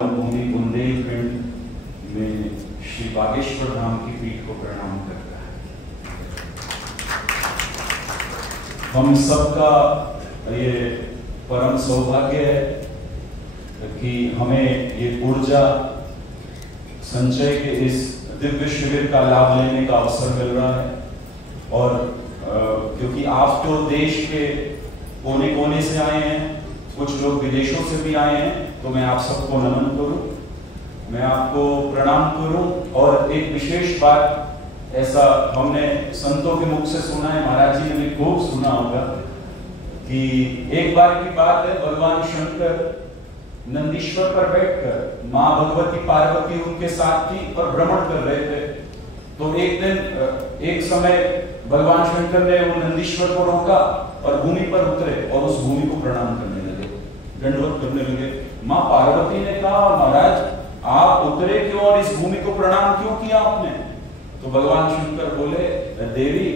भूमि बुंदेलखंड में श्री बागेश्वर धाम की पीठ को प्रणाम करता है। हम सबका ये परम सौभाग्य है कि हमें ये ऊर्जा संचय के इस दिव्य शिविर का लाभ लेने का अवसर मिल रहा है। और क्योंकि आप तो देश के कोने कोने से आए हैं, कुछ लोग विदेशों से भी आए हैं, तो मैं आप सबको नमन करूं, मैं आपको प्रणाम करूं। और एक विशेष बात, ऐसा हमने संतों के मुख से सुना है, महाराज जी ने भी खूब सुना होगा कि एक बार की बात है, भगवान शंकर नंदीश्वर पर बैठकर माँ भगवती पार्वती उनके साथ थी और भ्रमण कर रहे थे। तो एक दिन एक समय भगवान शंकर ने वो नंदीश्वर को रोका और भूमि पर उतरे और उस भूमि को प्रणाम करने लगे, दंडवत करने लगे। माँ पार्वती ने कहा, महाराज आप उतरे क्यों और इस भूमि को प्रणाम क्यों किया आपने? तो भगवान शंकर बोले, देवी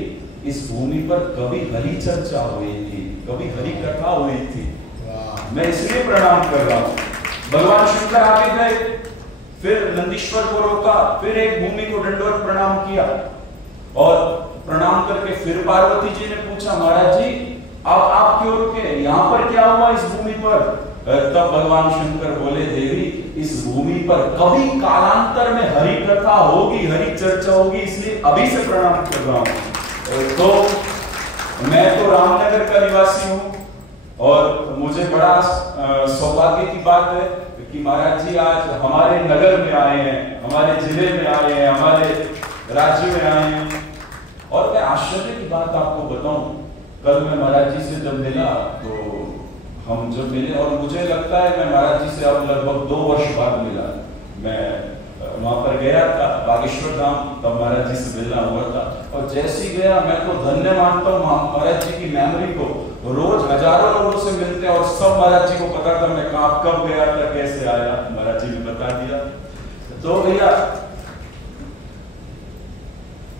इस भूमि पर कभी हरि चर्चा हुई थी, कभी हरि कथा हुई थी, मैं इसलिए प्रणाम कर रहा हूं। भगवान शंकर आगे गए, फिर नंदीश्वर को रोका, फिर एक भूमि को दंडवत प्रणाम किया और प्रणाम करके फिर पार्वती जी ने पूछा, महाराज जी अब आप क्यों रुके, यहाँ पर क्या हुआ इस भूमि पर? तब भगवान शंकर बोले, देवी इस भूमि पर कभी कालांतर में हरि कथा होगी, हरि चर्चा होगी, इसलिए अभी से प्रणाम कर रहा हूं। तो मैं तो रामनगर का निवासी हूं और मुझे बड़ा सौभाग्य की बात है कि महाराज जी आज हमारे नगर में आए हैं, हमारे जिले में आए हैं, हमारे राज्य में आए हैं। और मैं आश्चर्य की बात आपको बताऊं, कल मैं महाराज जी से जब मिला तो हम जब मिले, और मुझे लगता है मैं महाराज जी से अब लगभग 2 वर्ष बाद मिला। मैं वहां पर गया था बागेश्वर धाम, तब महाराज जी से मिलना हुआ था। और जैसे ही गया, मैं तो धन्य मानता हूँ महाराज जी की मेमोरी को, रोज हजारों लोगों से मिलते हैं और सब महाराज जी को पता था मैं कब गया था, कैसे आया, महाराज जी ने बता दिया। तो भैया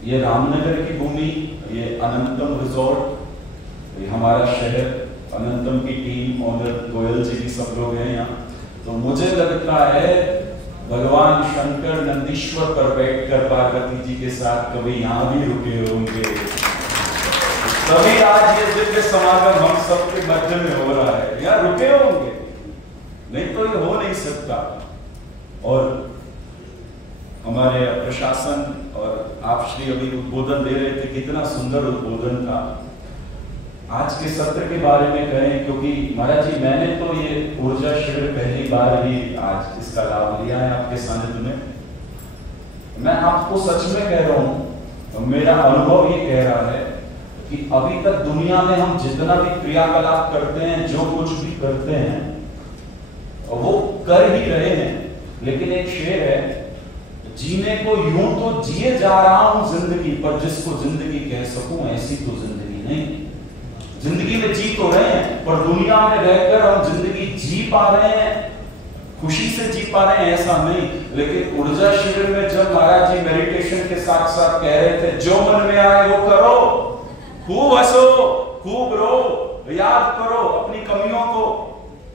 ये रामनगर की भूमि, ये अनंतम रिजॉर्ट, ये हमारा शहर, अनंतम की टीम, ऑनर गोयल जी भी सब लोग हैं यहाँ। तो मुझे लगता है भगवान शंकर नंदीश्वर पर बैठकर पार्वती जी के साथ कभी यहाँ भी रुके होंगे, तभी आज ये दिव्य समागम हम सबके मध्य में हो रहा है। यहाँ रुके होंगे, नहीं तो ये हो नहीं सकता। और हमारे प्रशासन और आप श्री अभी उद्बोधन दे रहे थे, कितना सुंदर उद्बोधन था। आज के सत्र के बारे में कहें, क्योंकि महाराज जी मैंने तो ये ऊर्जा शिविर पहली बार ही आज इसका लाभ लिया है आपके सानिध्य में। मैं आपको सच में कह रहा हूं, मेरा अनुभव ये कह रहा है कि अभी तक दुनिया में हम जितना भी क्रियाकलाप करते हैं, जो कुछ भी करते हैं, वो कर ही रहे हैं, लेकिन एक शेर है, जीने को यूं तो जिए जा रहा हूं जिंदगी, पर जिसको जिंदगी कह सकूं ऐसी तो जिंदगी नहीं। जिंदगी में जी तो रहे हैं, पर दुनिया में रहकर हम जिंदगी जी पा रहे हैं, खुशी से जी पा रहे हैं ऐसा नहीं। लेकिन ऊर्जा शिविर में जब महाराज जी मेडिटेशन के साथ साथ कह रहे थे, जो मन में आए वो करो, खूब हंसो, खूब रो, याद करो अपनी कमियों को,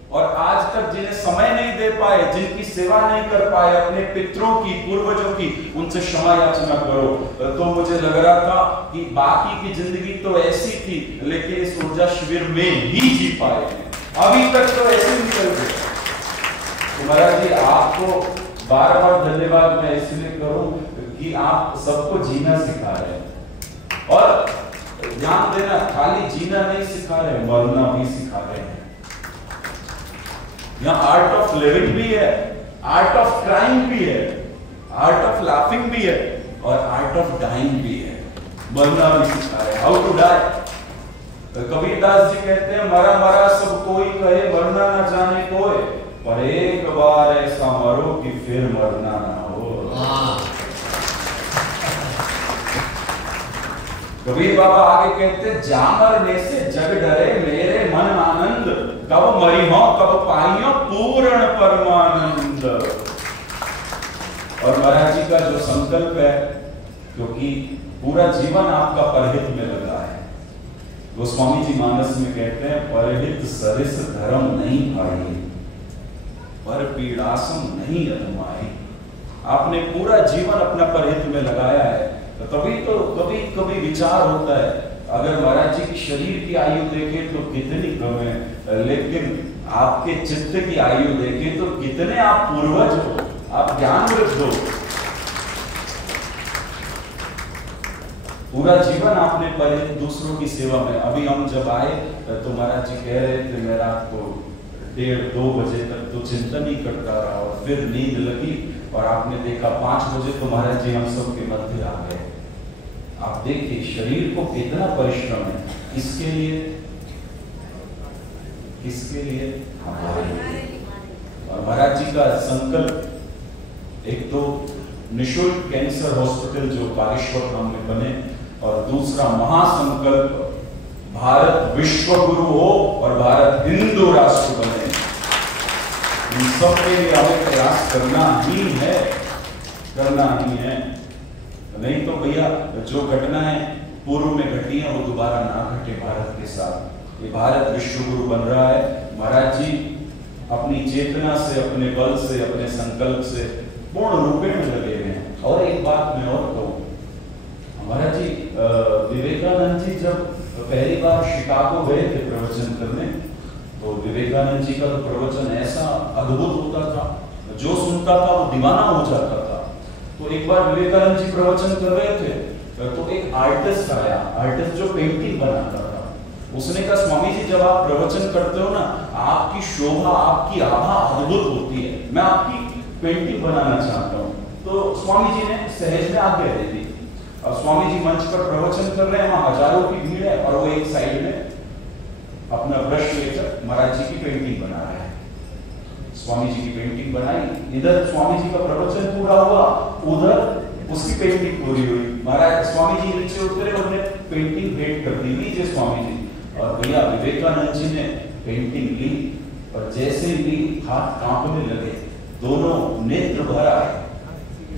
और आज तक जिन्हें समय नहीं दे पाए, जिनकी सेवा नहीं कर पाए, अपने पितरों की, पूर्वजों की, उनसे क्षमा याचना करो। तो मुझे लग रहा था कि बाकी की जिंदगी तो ऐसी थी, लेकिन इस ऊर्जा शिविर में ही जी पाए हैं, अभी तक तो ऐसे निकल गए। तो महाराज जी आपको बार बार धन्यवाद मैं इसलिए करूं कि आप सबको जीना सिखा रहे हैं, और ध्यान देना, खाली जीना नहीं सिखा रहे, मरना भी सिखा रहे हैं। यहाँ आर्ट ऑफ लिविंग भी है, आर्ट ऑफ क्राइम भी है, आर्ट ऑफ लाफिंग भी है, और आर्ट ऑफ डाइंग भी है, मरना भी सिखा है, how to die. Kabirdas ji कहते हैं, मरा मरा सब कोई कहे, मरना न जाने कोई, पर एक बार ऐसा मरो कि फिर मरना ना हो। कबीर बाबा आगे कहते, जा मरने से जग डरे, मेरे मन आनंद, कब मरी हो कब पाई हो पूर्ण परमानंद। और महाराज जी का जो संकल्प है, क्योंकि पूरा जीवन आपका परहित में लगा है, गोस्वामी जी मानस में कहते हैं, परहित सरिस धर्म नहीं पाई, पर पीड़ासम नहीं अधमाई। आपने पूरा जीवन अपना परहित में लगाया है, तभी तो कभी कभी विचार होता है, अगर महाराज जी की शरीर की आयु देखें तो कितनी कम है, लेकिन आपके चित्त की आयु देखें तो कितने आप पूर्वज हो, आप ज्ञानवृद्ध हो। पूरा जीवन आपने परिहित दूसरों की सेवा में। अभी हम जब आए तो महाराज जी कह रहे थे मैं रात को 1:30-2 बजे तक तो चिंतन ही करता रहा और फिर नींद लगी और आपने देखा 5 बजे तो महाराज जी हम सब के मध्य आ गए। आप देखिए शरीर को कितना परिश्रम है, किसके लिए, किसके लिए, हमारे लिए। और महाराज जी का संकल्प, एक तो निशुल्क कैंसर हॉस्पिटल जो बागेश्वर धाम में बने, और दूसरा महासंकल्प भारत विश्व गुरु हो और भारत हिंदू राष्ट्र बने। इन सब के लिए हमें प्रयास करना ही है, करना ही है। नहीं तो भैया जो घटनाएं पूर्व में घटी हैं वो दोबारा ना घटे भारत के साथ। ये भारत विश्व गुरु बन रहा है। महाराज जी अपनी चेतना से, अपने बल से, अपने संकल्प से पूर्ण रूपेण लगे हुए हैं। और एक बात मैं और कहूँ, महाराज जी विवेकानंद जी जब पहली बार शिकागो गए थे प्रवचन करने, तो विवेकानंद जी का तो प्रवचन ऐसा अद्भुत होता था, जो सुनता था वो दीवाना हो जाता था। तो एक बार विवेकानंद जी प्रवचन कर रहे थे तो एक आर्टिस्ट आया, आर्टिस्ट जो पेंटिंग बनाता था। उसने कहा स्वामी जी जब आप प्रवचन करते हो ना, आपकी शोभा, आपकी आभा अद्भुत होती है, मैं आपकी पेंटिंग बनाना चाहता हूँ। तो स्वामी जी ने सहज में आज्ञा दे दी। अब स्वामी जी मंच पर प्रवचन कर रहे हैं, वहां हजारों की भीड़ है और वो एक साइड में अपना ब्रश लेकर महाराज जी की पेंटिंग बना रहे हैं। स्वामी जी की पेंटिंग बनाई, इधर स्वामी जी का प्रवचन पूरा हुआ, उधर उसकी पेंटिंग पूरी हुई। महाराज स्वामी जी नीचे उतरे, उन्होंने पेंटिंग भेंट कर दी, लीजिए स्वामी जी। और भैया विवेकानंद जी ने पेंटिंग ली और जैसे ही हाथ कांपने लगे, दोनों नेत्र भर आए,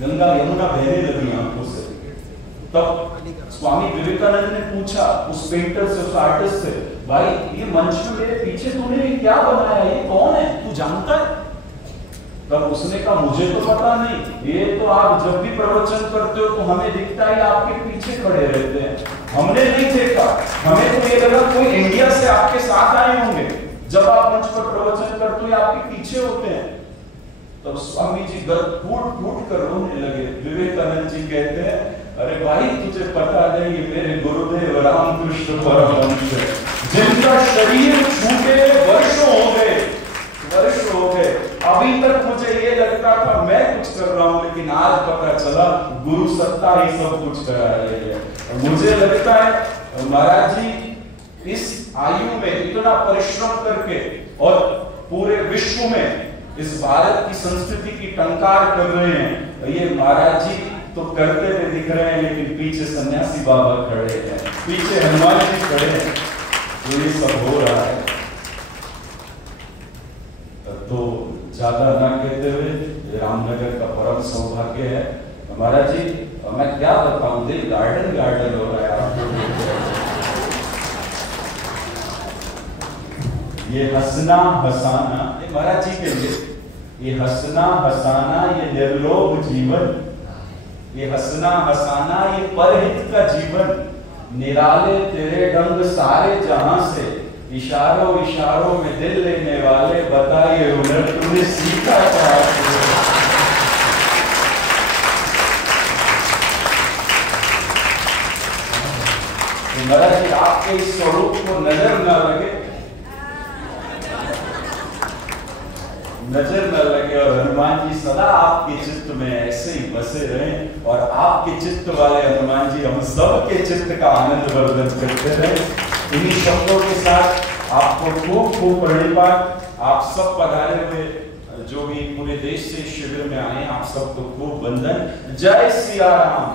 गंगा यमुना बहने लगी आंखों से। तब स्वामी विवेकानंद ने पूछा उस पेंटर से, उस आर्टिस्ट से, भाई ये मंच में मेरे पीछे तूने क्या बनाया, ये कौन है, तू जानता है? तब उसने कहा मुझे तो पता नहीं, ये तो आप जब भी प्रवचन करते हो तो हमें दिखता है आपके पीछे खड़े रहते हैं, हमने नहीं देखा, हमें तो ये लगा कोई इंडिया से आपके साथ आए होंगे, जब आप मंच पर प्रवचन करते हो आपके पीछे होते हैं। तब स्वामी जी फूट फूट कर रोने लगे। विवेकानंद जी कहते हैं अरे भाई तुझे पता नहीं, ये मेरे गुरुदेव रामकृष्ण परमहंस जिनका शरीर छूटे वर्षों हो गए, वर्षों हो गए। अभी तक मुझे ये लगता था मैं कुछ कर रहा हूं, लेकिन आज पता चला गुरु सत्ता ही सब कुछ करा रही है। और मुझे लगता है महाराज जी इस आयु में इतना परिश्रम करके और पूरे विश्व में इस भारत की संस्कृति की टंकार कर रहे हैं। ये महाराज जी तो करते हुए दिख रहे हैं, लेकिन पीछे सन्यासी बाबा खड़े हैं, पीछे हनुमान जी खड़े हैं, तो ये सब हो रहा है। तो ज्यादा ना कहते हुए रामनगर का परम सौभाग्य है। महाराज जी मैं क्या बताऊं, दिल गार्डन गार्डन हो रहा है आपको। ये हंसना हंसाना महाराज जी के लिए, ये हंसना हंसाना, ये निर्लोभ जीवन, ये हंसना हंसाना, ये परहित का जीवन, निराले तेरे ढंग सारे जहां से, इशारों इशारों में दिल लेने वाले, बताइए हुनर तुमने सीखा कहां से? महाराज जी आपके इस स्वरूप को नजर न लगे, नजर न लगे, और हनुमान जी सदा आपके चित्त में ऐसे ही बसे रहें, और आपके चित्त वाले हनुमान जी हम सब के चित्त का आनंद वर्धन करते रहे। इन्हीं शब्दों के साथ आपको खूब खूब प्रणिपात। आप सब पधारे हुए जो भी पूरे देश से शिविर में आए, आप सबको खूब वंदन। जय सिया राम।